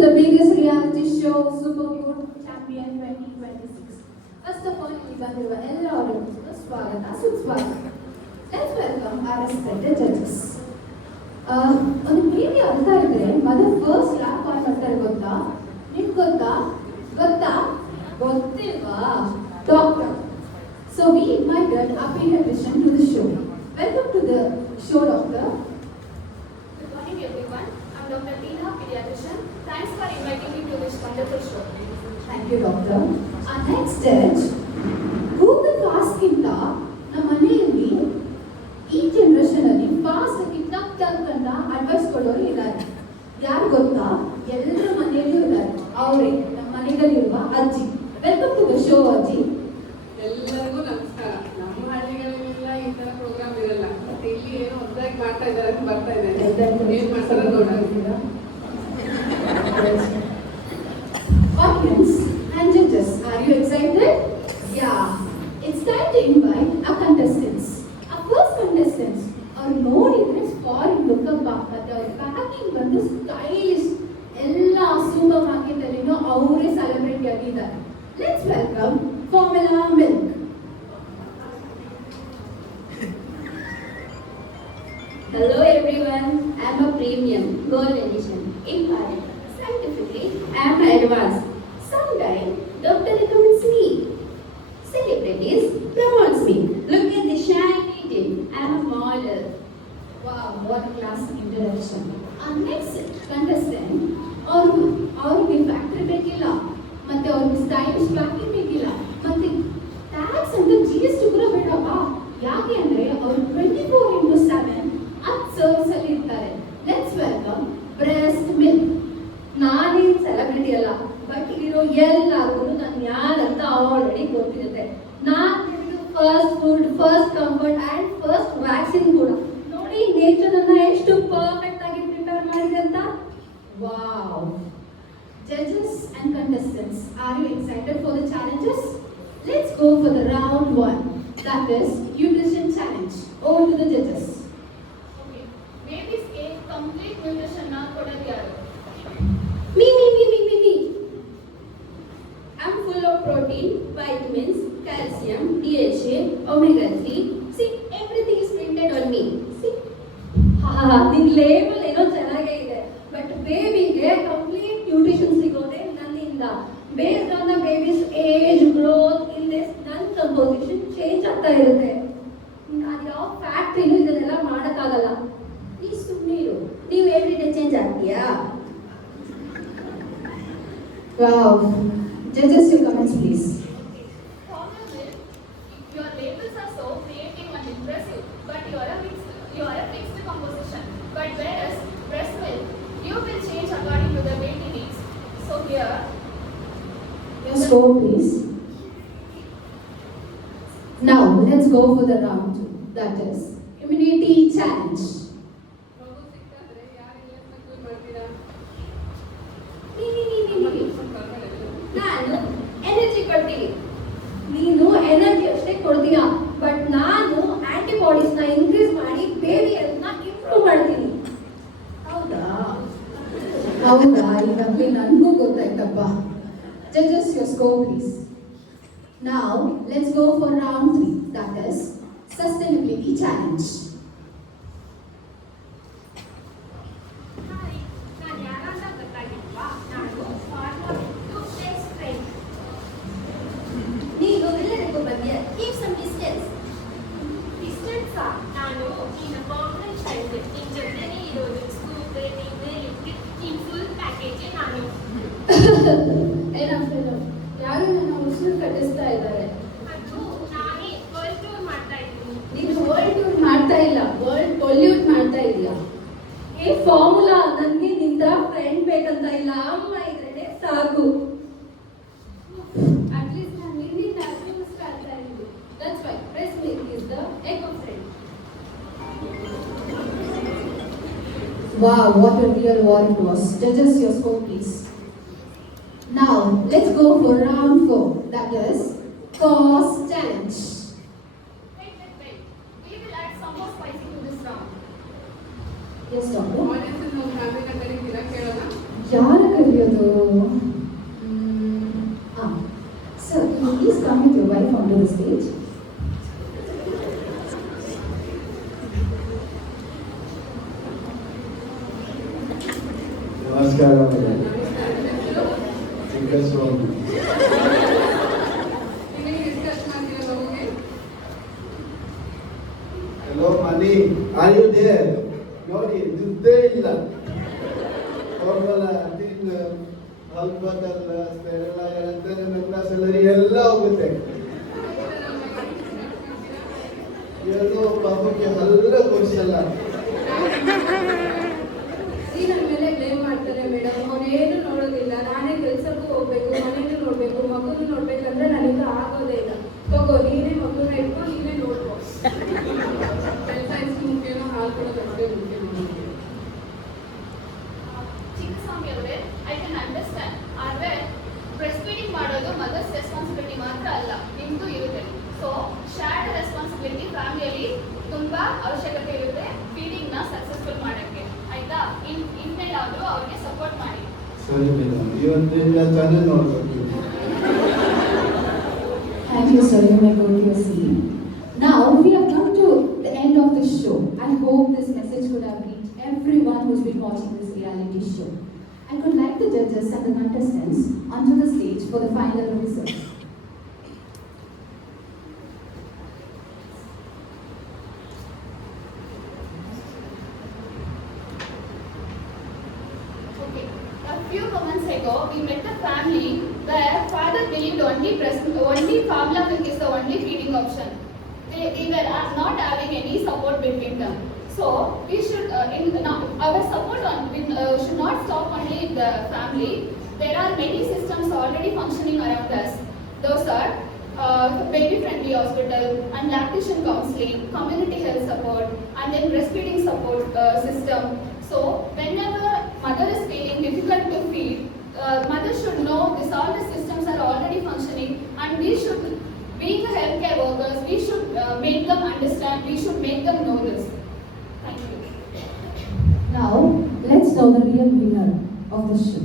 the biggest reality show, Super Good Champion 2026. First of all, we ಬಂದಿರುವ ಎಲ್ಲರಿಗೂ ಸ್ವಾಗತ ಸುಸ್ವಾಗತ. Let's welcome our respected judges. ಒಂದು ಬೇರೆ ಅರ್ಥ ಇದ್ರೆ ಮದರ್ ಫಸ್ಟ್ ಯಾಕೆ ಕಾಲ್ ಮಾಡ್ತಾರೆ ಗೊತ್ತಾ? ನಿಮ್ಗೆ ಗೊತ್ತಾ? ಗೊತ್ತಾ? ಗೊತ್ತಿಲ್ವಾ? Doctor. So we invited our pediatrician to the show. Welcome to the show, doctor. Good morning, everyone. I'm Dr. Tina, pediatrician. Thanks for inviting me to this wonderful show. Thank you, doctor. Our next judge, Google Fast ಗಿಂತ ನಮ್ಮ ಮನೆಯಲ್ಲಿ ಈ ಜನರೇಷನ್ ಅಲ್ಲಿ ಫಾಸ್ಟ್ ಆಗಿ ಟಕ್ ಟಕ್ ಅಂತ ಅಡ್ವೈಸ್ ಕೊಡೋರು ಇದ್ದಾರೆ. ಯಾರು ಗೊತ್ತಾ? ಎಲ್ಲರ ಮನೆಯಲ್ಲೂ ಇದ್ದಾರೆ. ಅವರೇ ನಮ್ಮ ಮನೆಯಲ್ಲಿರುವ ಅಜ್ಜಿ. ವೆಲ್ಕಮ್ ಟು ದ ಶೋ ಅಜ್ಜಿ. ಎಲ್ಲರಿಗೂ ನಮಸ್ಕಾರ. ನಮ್ಮ ಹಳ್ಳಿಗಳಲ್ಲೆಲ್ಲ ಈ ತರ ಪ್ರೋಗ್ರಾಮ್ ಇರಲ್ಲ. ಮತ್ತೆ ಇಲ್ಲಿ ಏನೋ ಹೊಸದಾಗಿ ಮಾಡ್ತಾ ಇದ್ದಾರೆ ಅಂತ ಬರ್ತಾ ಇದ್ದಾರೆ. ಏನ್ ಮಾಡ್ತಾರ ನೋಡೋಣ. Audience and judges, are you excited? Yeah. It's time to invite our contestants. Our first contestants are ನೋಡಿದ್ರೆ ಫಾರಿನ್ ಲುಕ್ ಅಪ್ ಮತ್ತೆ ಅವ್ರ ಪ್ಯಾಕಿಂಗ್ ಬಂದು ಸ್ಟೈಲಿಶ್. ಎಲ್ಲ ಸೂಪರ್ ಮಾರ್ಕೆಟ್ ಅಲ್ಲಿನೂ ಅವರೇ ಸೆಲೆಬ್ರಿಟಿ ಆಗಿದ್ದಾರೆ. Let's welcome Formula Milk. Hello everyone, I am a premium gold edition. In fact, scientifically, I am advanced. Sometimes, doctor recommends me. Celebrities promotes me. Look at the shiny tip. I am a model. Wow, what a classic introduction. Our next contestant, ಅವ್ರಿಗೆ ಫ್ಯಾಕ್ಟ್ರಿ ಬೇಕಿಲ್ಲ, ಮತ್ತೆ ಅವ್ರಿಗೆ stylish packing ಬೇಕಿಲ್ಲ, ಮತ್ತೆ ಟ್ಯಾಕ್ಸ್ ಅಂತ GST ಕೂಡ ಬೇಡವಾ? ಯಾಕೆ ಅಂದ್ರೆ ಅವರು 24/7 ಸರ್ವಿಸ್ ಅಲ್ಲಿ ಇರ್ತಾರೆ. Let's welcome breast milk. ನಾನೇನು ಸೆಲೆಬ್ರಿಟಿ ಅಲ್ಲ, ಬಟ್ ಇರೋ ಎಲ್ಲರಿಗೂ ನಾನು ಯಾರಂತ ಆಲ್ರೆಡಿ ಗೊತ್ತಿರುತ್ತೆ. ನಾನು first food, first comfort and first vaccine ಕೂಡ. ನೋಡಿ ನೇಚರ್ ಅನ್ನ ಎಷ್ಟು ಪರ್ಫೆಕ್ಟ್ ಆಗಿ ಪ್ರಿಪೇರ್ ಮಾಡಿದೆ ಅಂತ. Wow. Judges and contestants, are you excited for the challenges? Let's go for the round 1. That is nutrition challenge. Over to the judges. Okay. Babies ಗೆ complete nutrition ನ ಕೊಡೋದು ಯಾರು? Me. I'm full of protein, vitamins, calcium, DHA, omega 3. See, everything is printed on me. See? ನಿನ್ ಲೇಬಲ್ ಏನೋ ಚೆನ್ನಾಗೇ ಇದೆ, ಬಟ್ ಬೇಬಿಗೆ complete nutrition ಸಿಗೋದೆ ನನ್ನಿಂದ. Based on the babies age, growth, illness, ನನ್ನ ಕಂಪೋಸಿಷನ್ ಚೇಂಜ್ ಆಗ್ತಾ ಇರುತ್ತೆ. ನಾನು ಯಾವ ಫ್ಯಾಕ್ಟ್ರಿನೂ ಇದನ್ನೆಲ್ಲ ಮಾಡೋಕ್ಕಾಗಲ್ಲ. ಪ್ಲೀಸ್ ಸುಮ್ಮನೆ ಇರು. ನೀವು ಎವ್ರಿ ಡೇ ಚೇಂಜ್ ಆಗ್ತೀಯಾ? Wow. Judges, your comments please. Problem is, your labels are so creative and impressive, but you are a fixed composition. But whereas breast milk, you will change according to the baby needs. So here, Your score please. Now let's go for the round 2. That is immunity challenge. ಮಗು ಸಿಕ್ಕಾದ್ರೆ ಯಾರು ಎಲೆಕ್ಟ್ರಿಕಲ್ ಮಾಡ್ತೀರಾ? ನಾನು ಎನರ್ಜಿ ಕೊಡ್ತೀನಿ, ನೀನು ಎನರ್ಜಿ ಅಷ್ಟೇ ಕೊಡ್ತೀಯ, ಬಟ್ ನಾನು ಆಂಟಿಬಾಡೀಸ್ ನ ಇನ್ಕ್ರೀಸ್ ಮಾಡಿ ಬೇಬಿ ಹೆಲ್ತ್ ನ ಇಂಪ್ರೂವ್ ಮಾಡ್ತೀನಿ. ಹೌದಾ? ಈಗಾಗಲೇ ನನಗೂ ಗೊತ್ತಾಯ್ತಪ್ಪ. Judges, your score please. Now let's go for round 3. That is sustainability challenge. ನಾನು ಯಾರಂತ ಗೊತ್ತಾಗಿಲ್ವಾ? ನಾನು ಫಾರ್ಮರ್ ಟು ಟೆಸ್ಟ್ ಟ್ರೈನ್. ನೀನು ಎಲ್ಲರಿಗೂ ಬಂದಿಯ, ಕೀಪ್ ಸಮ್ ಡಿಸ್ಟೆನ್ಸ್. ಡಿಸ್ಟೆನ್ಸ್ ನಾನು ನಿನ್ನ ಪರ್ಮನೆಂಟ್ ಚೈಲ್ಡ್. ನಿನ್ನ ಜೊತೆನೇ ಇರೋದು. ಸ್ಕೂಪ್, ನಿನ್ನೆ ಲಿಫ್ಟ್, ನಿನ್ನ ಫುಲ್ ಪ್ಯಾಕೇಜ್ ನಾನು. ಏನಾಗ್ತಿಲ್ಲ, ಯಾರು ನನ್ನ ಉಸಿರು ಕಟ್ಟಿಸ್ತಾ ಇದ್ದಾರೆ. ಅದು ನಾನೇ ವರ್ಲ್ಡ್ ಟೂರ್ ಮಾಡ್ತಾ ಇದ್ದೀನಿ. ನೀನು ವರ್ಲ್ಡ್ ಟೂರ್ ಮಾಡ್ತಾ ಇಲ್ಲ, ವರ್ಲ್ಡ್ ಪೊಲ್ಯೂಟ್ ಮಾಡ್ತಾ ಇದೆಯಾ? ಏ ಫಾರ್ಮುಲಾ, ನನಗೆ ನಿಂತರ ಫ್ರೆಂಡ್ ಬೇಕಂತ ಇಲ್ಲ, ಅಮ್ಮ ಇದ್ರೇನೆ ಸಾಕು. ಅಟ್ಲೀಸ್ಟ್ ನಾನು ನಿನ್ನಿಂದ ಅಷ್ಟು ಆಗ್ತಾ ಇದ್ದೀನಿ. That's why breast milk is the eco friend. Wow, what a real war it was. Judges, your score please. Now let's go for round 4. That is cost challenge. Wait. We will add some more spicy to this round. Yes, doctor. Audience ನಾವು ಫ್ಯಾಮಿಲಿನ ಕರೀತೀರಾ ಕೇಳೋಣ? ಯಾರ ಕರೆಯೋದು? Sir, can you please come with your wife onto the stage? ನಮಸ್ಕಾರ ಸ್ವಾಮಿ. ನಿಮಗೆ discuss ಮಾಡ್ತೀರಲ್ಲ ಹೋಗಿ. Hello Mani, are you there? ನೋಡಿ ದುಡ್ಡೇ ಇಲ್ಲ. ಹಾಸ್ಪಿಟಲ್ ಸ್ಟೆರಿಲೈಸರ್ ಅಂತ ನನ್ನ ಸ್ಯಾಲರಿ ಎಲ್ಲ ಹೋಗುತ್ತೆ. ಏನೋ ಪಾಪಕ್ಕೆ ಎಲ್ಲ ಕೊಡಿಸಲ್ಲ. ನನ್ನ ಮೇಲೆ ಬ್ಲೇಮ್ ಮಾಡ್ತಾರೆ ಮೇಡಮ್. ಅವನೇನು ನೋಡೋದಿಲ್ಲ, ನಾನೇ ಕೆಲ್ಸಕ್ಕೂ ಹೋಗ್ಬೇಕು, ಮನೇನು ನೋಡ್ಬೇಕು, ಮಗುನು ನೋಡ್ಬೇಕಂದ್ರೆ ನನಗೆ ಆಗೋದೇ ಇಲ್ಲ. ತಗೋ ನೀನೇ ಮಗುನ ಇಟ್ಕೊಂಡು ನೀನೇ ನೋಡ್ಕೋ. ಕೆಲಸ ಎಷ್ಟು ಮುಖ್ಯನೋ ಹಾಲು ಕೊಡೋದು ಅಷ್ಟೇ ಮುಖ್ಯ ನಮಗೆ. ಚಿಕ್ಕಸ್ವಾಮಿ ಅವರೇ, ಐ ಕ್ಯಾನ್ ಅಂಡರ್ಸ್ಟ್ಯಾಂಡ್. ಆದರೆ ಬ್ರೆಸ್ಟ್ ಫೀಡಿಂಗ್ ಮಾಡೋದು ಮದರ್ಸ್ ರೆಸ್ಪಾನ್ಸಿಬಿಲಿಟಿ ಮಾತ್ರ ಅಲ್ಲ, ನಿಮ್ಮದು ಇರುತ್ತೆ. ಸೊ ಶೇರ್ಡ್ ರೆಸ್ಪಾನ್ಸಿಬಿಲಿಟಿ ಫ್ಯಾಮಿಲಿಯಲ್ಲಿ ತುಂಬ ಅವಶ್ಯಕತೆ ಇರುತ್ತೆ ಫೀಡಿಂಗ್ನ ಸಕ್ಸಸ್ಫುಲ್ ಮಾಡೋಕ್ಕೆ. ಆಯಿತಾ? ಇನ್ನೇನಾದರೂ ಅವ್ರಿಗೆ ಸಪೋರ್ಟ್ ಮಾಡಿ. ಸರಿ ಮೇಡಮ್, ಇವತ್ತಿಂದ ಚೆನ್ನಾಗಿ ನೋಡ್ಬೇಕು. Thank you, sir. You may go to your seat. Now, we have come to the end of this show. I hope this message could have reached everyone who's been watching this reality show. I could like the judges and the contestants onto the stage for the final results. Okay. A few moments ago, we met a family where father believed only formula milk is the only feeding option. They were not having any support between them. So we should, our support should not stop only in the family. There are many systems already functioning around us. Those are baby-friendly hospital and lactation counseling, community health support, and then breastfeeding support system. So whenever mother is feeling difficult to feed, mother should know all the systems are already functioning, and we should, being a healthcare workers, we should make them understand, we should make them know this. Thank you. Now, let's know the real winner of the show.